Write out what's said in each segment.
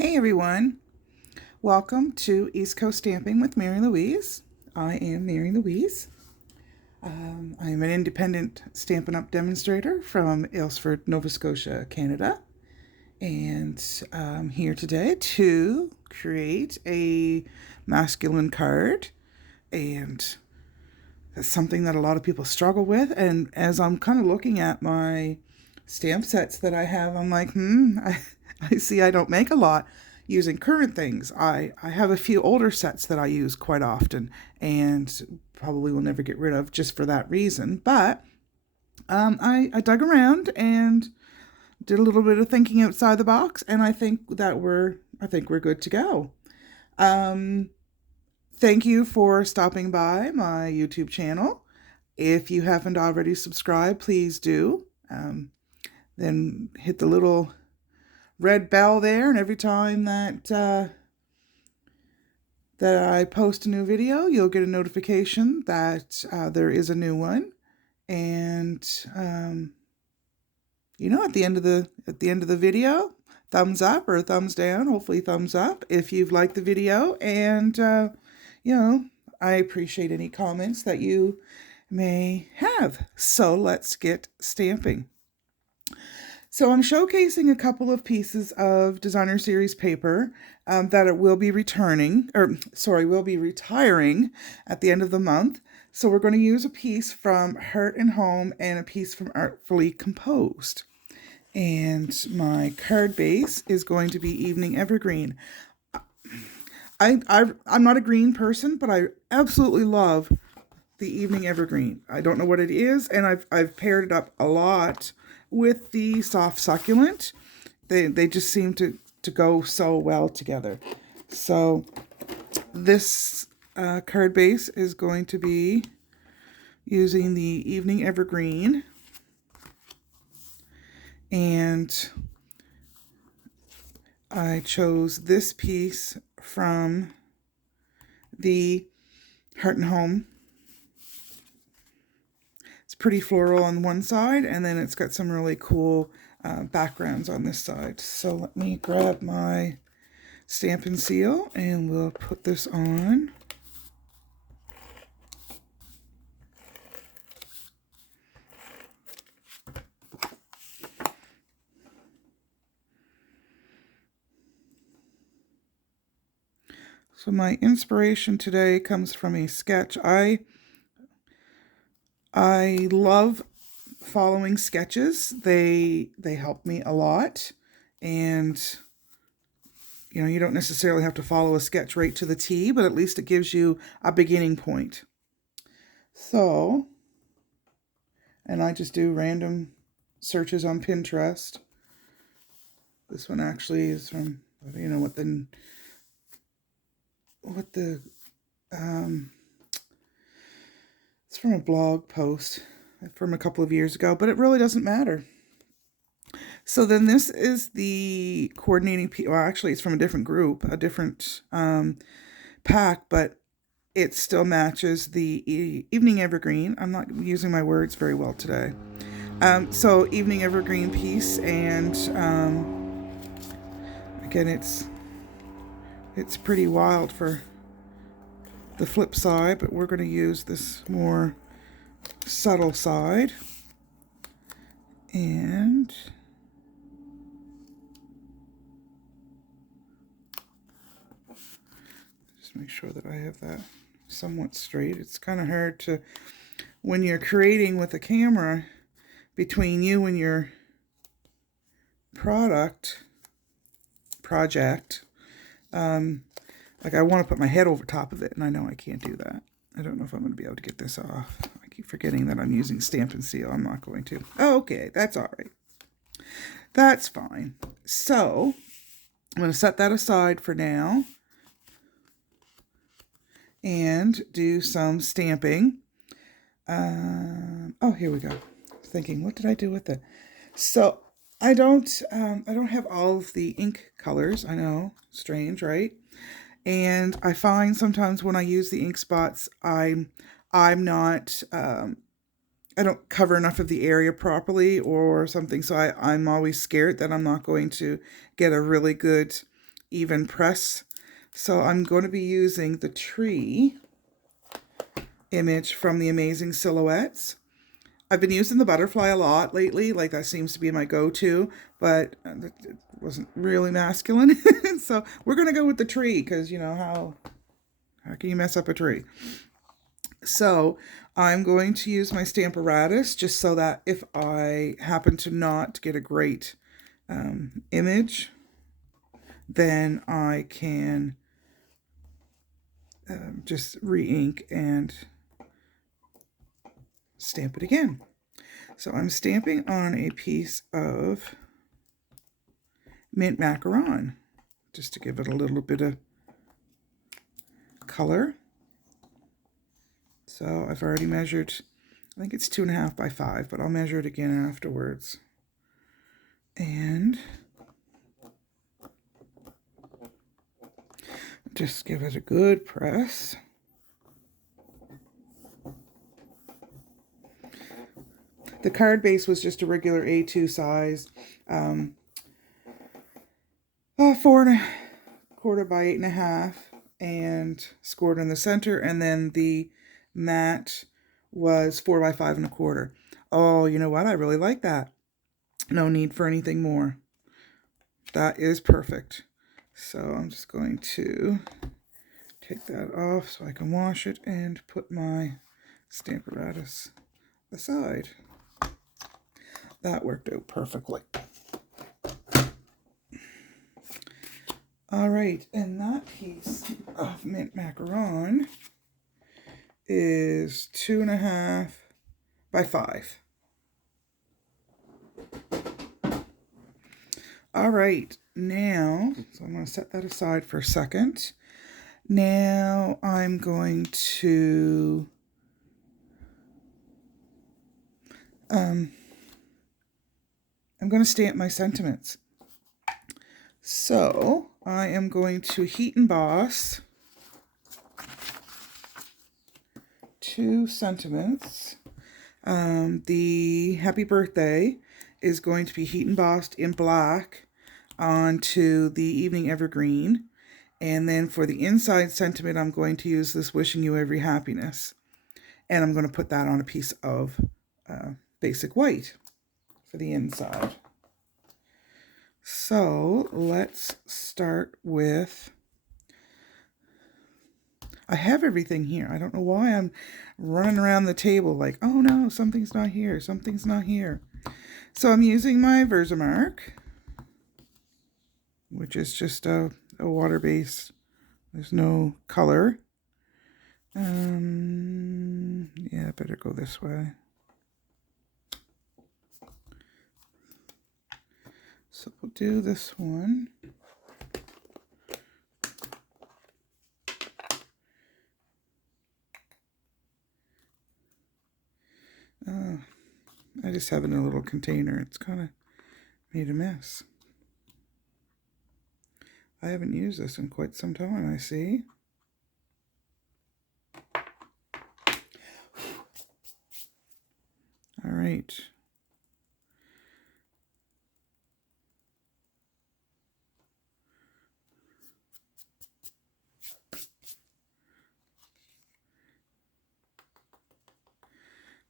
Hey everyone, welcome to East Coast Stamping with Mary Louise. I am Mary Louise. I'm an independent Stampin' Up! Demonstrator from Aylesford, Nova Scotia, Canada. And I'm here today to create a masculine card. And that's something that a lot of people struggle with. And as I'm kind of looking at my stamp sets that I have, I'm like, I see I don't make a lot using current things. I have a few older sets that I use quite often and probably will never get rid of just for that reason. But I dug around and did a little bit of thinking outside the box, and I think we're good to go. Thank you for stopping by my YouTube channel. If you haven't already subscribed, please do. Then hit the little red bell there, and every time that I post a new video, you'll get a notification that there is a new one. And at the end of the video, thumbs up or thumbs down. Hopefully, thumbs up if you've liked the video. And I appreciate any comments that you may have. So let's get stamping. So I'm showcasing a couple of pieces of designer series paper that it will be retiring at the end of the month. So we're going to use a piece from Heart and Home and a piece from Artfully Composed. And my card base is going to be Evening Evergreen. I'm not a green person, but I absolutely love the Evening Evergreen. I don't know what it is, and I've paired it up a lot with the Soft Succulent. They just seem to go so well together. So this card base is going to be using the Evening Evergreen, and I chose this piece from the Heart and Home. It's pretty floral on one side, and then it's got some really cool backgrounds on this side. So let me grab my Stampin' Seal, and we'll put this on. So my inspiration today comes from a sketch. I love following sketches. They help me a lot, and you don't necessarily have to follow a sketch right to the T, but at least it gives you a beginning point. So, and I just do random searches on Pinterest. This one actually is from, it's from a blog post from a couple of years ago, but it really doesn't matter. So then this is the coordinating piece. Well, actually, it's from a different group, a different pack, but it still matches the Evening Evergreen. I'm not using my words very well today. So Evening Evergreen piece, and again, it's pretty wild for the flip side, but we're going to use this more subtle side. And just make sure that I have that somewhat straight. It's kind of hard to, when you're creating with a camera, between you and your project, like I want to put my head over top of it, and I know I can't do that. I don't know if I'm going to be able to get this off. I keep forgetting that I'm using Stampin' Seal. I'm not going to. Oh, okay, that's all right. That's fine. So I'm going to set that aside for now and do some stamping. Oh, here we go. Thinking, what did I do with it? So I don't have all of the ink colors. I know, strange, right? And I find sometimes when I use the ink spots, I'm not, I don't cover enough of the area properly or something. So I'm always scared that I'm not going to get a really good even press. So I'm going to be using the tree image from the Amazing Silhouettes. I've been using the butterfly a lot lately, like that seems to be my go-to, but it wasn't really masculine. So we're going to go with the tree because, you know, how can you mess up a tree? So I'm going to use my Stamparatus just so that if I happen to not get a great image, then I can just re-ink and stamp it again. So I'm stamping on a piece of mint macaron just to give it a little bit of color. So I've already measured, I think it's 2.5 by 5, but I'll measure it again afterwards. And just give it a good press. The card base was just a regular A2 size, 4.25 by 8.5, and scored in the center, and then the mat was 4 by 5.25. Oh, you know what? I really like that. No need for anything more. That is perfect. So I'm just going to take that off so I can wash it and put my Stamparatus aside. That worked out perfectly. All right, and that piece of mint macaron is 2.5 by 5. All right, now, so I'm going to set that aside for a second. Now I'm going to stamp my sentiments. So I am going to heat emboss 2 sentiments. The happy birthday is going to be heat embossed in black onto the evening evergreen. And then for the inside sentiment, I'm going to use this wishing you every happiness. And I'm going to put that on a piece of basic white for the inside. So let's start with, I have everything here. I don't know why I'm running around the table like, oh no, something's not here, something's not here. So I'm using my Versamark, which is just a water-based, there's no color. Yeah, better go this way. So we'll do this one. I just have it in a little container. It's kind of made a mess. I haven't used this in quite some time, I see. All right.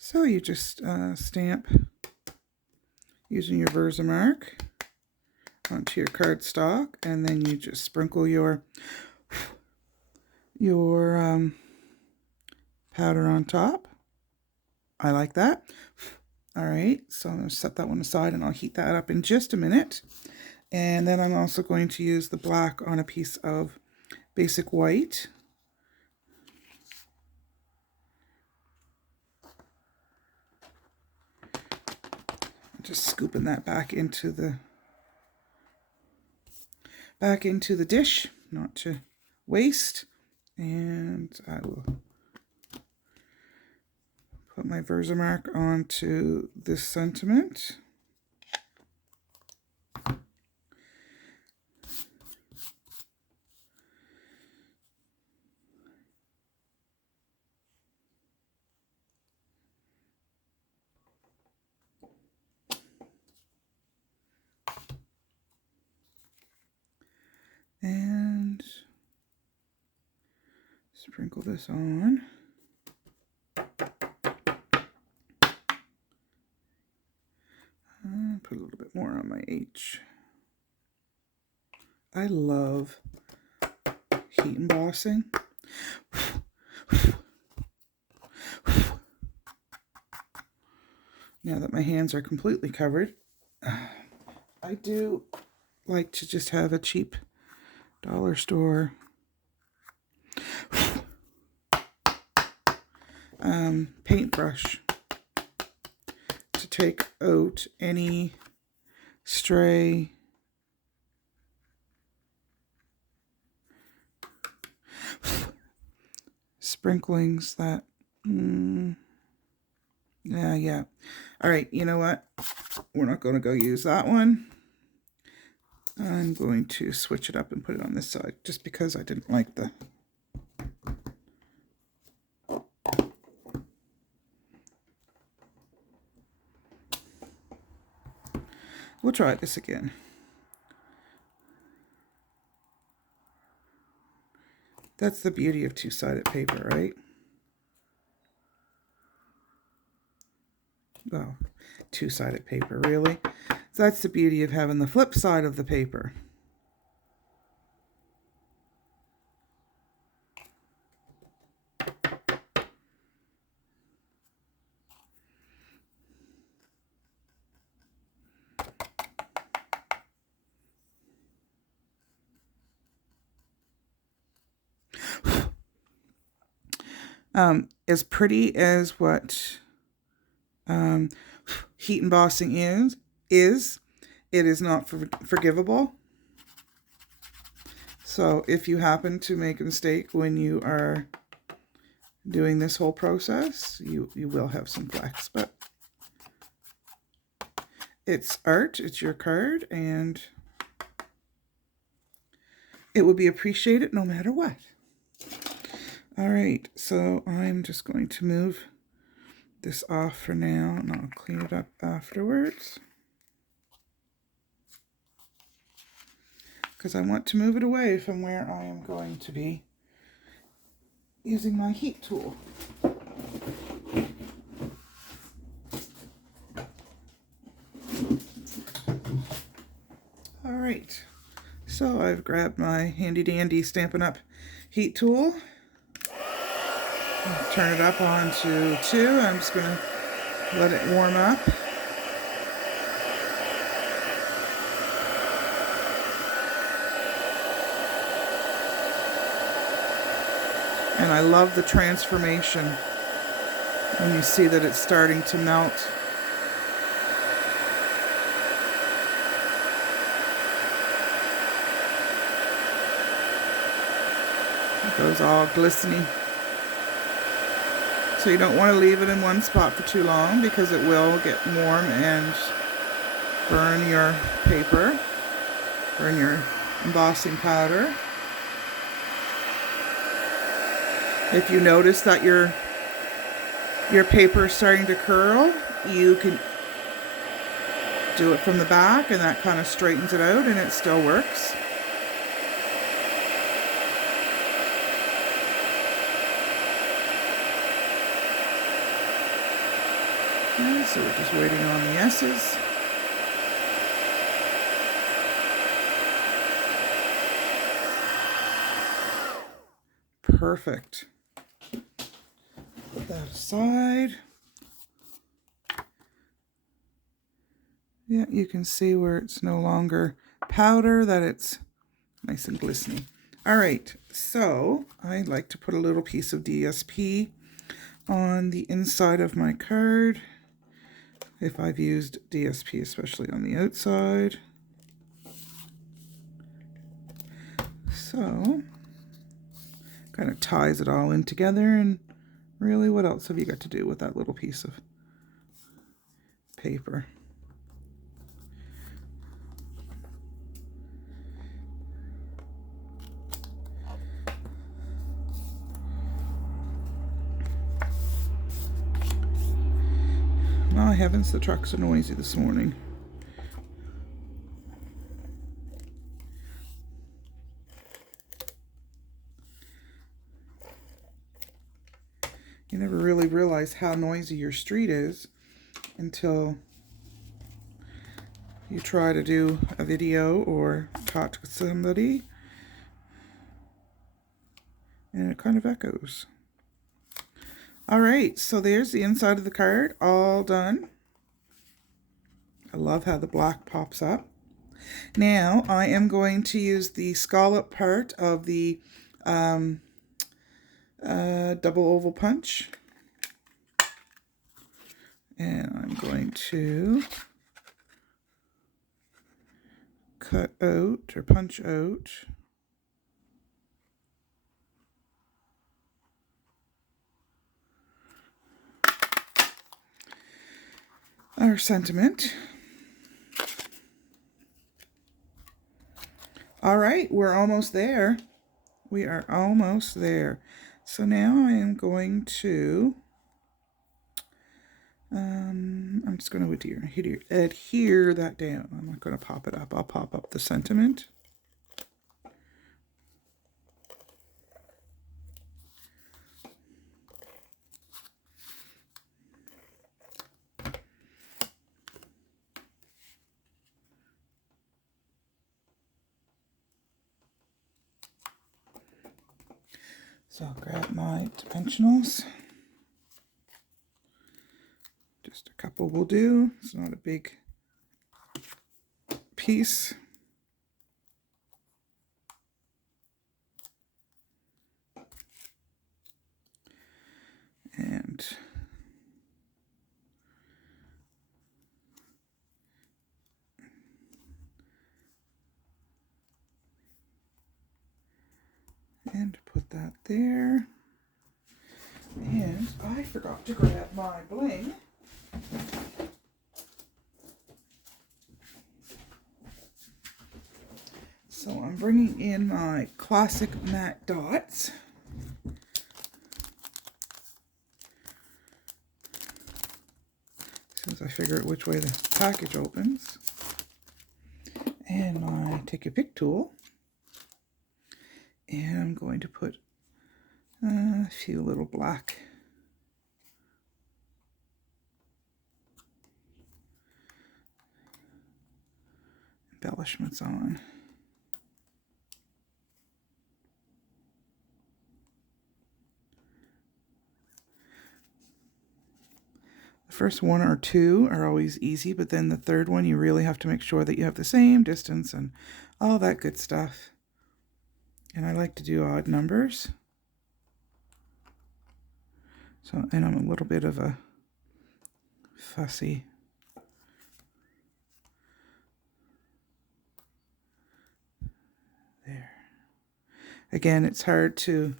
So you just stamp using your Versamark onto your cardstock, and then you just sprinkle your powder on top. I like that. All right, so I'm going to set that one aside and I'll heat that up in just a minute. And then I'm also going to use the black on a piece of basic white. Just scooping that back into the dish, not to waste. And I will put my Versamark onto this sentiment. Sprinkle this on. Put a little bit more on my H. I love heat embossing. Now that my hands are completely covered, I do like to just have a cheap dollar store paintbrush to take out any stray sprinklings that yeah. All right, you know what? We're not going to go use that one. I'm going to switch it up and put it on this side just because I didn't like the We'll try this again. That's the beauty of two-sided paper, right? Well, two-sided paper, really. So that's the beauty of having the flip side of the paper. As pretty as what heat embossing is, it is not forgivable. So if you happen to make a mistake when you are doing this whole process, you will have some flax, but it's art, it's your card, and it will be appreciated no matter what. All right, so I'm just going to move this off for now, and I'll clean it up afterwards, because I want to move it away from where I am going to be using my heat tool. All right, so I've grabbed my handy dandy Stampin' Up! Heat tool. Turn it up on to 2. I'm just going to let it warm up. And I love the transformation when you see that it's starting to melt. It goes all glistening. So you don't want to leave it in one spot for too long because it will get warm and burn your paper, burn your embossing powder. If you notice that your paper is starting to curl, you can do it from the back and that kind of straightens it out and it still works. Okay, so we're just waiting on the S's. Perfect. Put that aside. Yeah, you can see where it's no longer powder, that it's nice and glistening. All right, so I like to put a little piece of DSP on the inside of my card. If I've used DSP, especially on the outside. So, kind of ties it all in together, and really, what else have you got to do with that little piece of paper? My heavens, the trucks are noisy this morning. You never really realize how noisy your street is until you try to do a video or talk to somebody, and it kind of echoes. All right, so there's the inside of the card, all done. I love how the black pops up. Now I am going to use the scallop part of the double oval punch, and I'm going to cut out or punch out our sentiment. All right, we're almost there. We are almost there. So now I am going to, I'm just going to adhere that down. I'm not going to pop it up. I'll pop up the sentiment. So I'll grab my dimensionals. Just a couple will do. It's not a big piece. And put that there. And I forgot to grab my bling. So I'm bringing in my classic matte dots. As soon as I figure out which way the package opens. And my take a pick tool. And I'm going to put a few little black embellishments on. The first one or two are always easy, but then the third one you really have to make sure that you have the same distance and all that good stuff. And I like to do odd numbers. So, and I'm a little bit of a fussy. There. Again, it's hard to,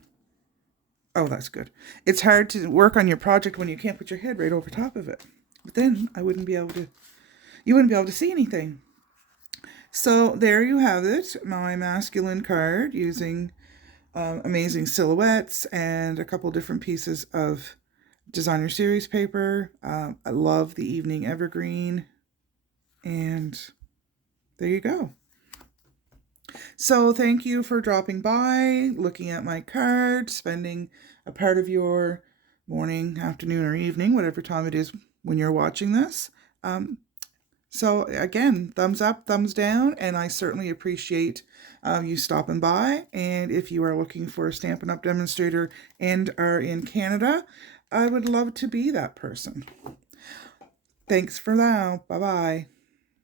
oh, that's good. It's hard to work on your project when you can't put your head right over top of it. But then you wouldn't be able to see anything. So there you have it, my masculine card using amazing silhouettes and a couple different pieces of designer series paper. I love the evening evergreen, and there you go. So thank you for dropping by, looking at my card, spending a part of your morning, afternoon, or evening, whatever time it is when you're watching this. So again, thumbs up, thumbs down, and I certainly appreciate you stopping by. And if you are looking for a Stampin' Up! Demonstrator and are in Canada, I would love to be that person. Thanks for now. Bye-bye.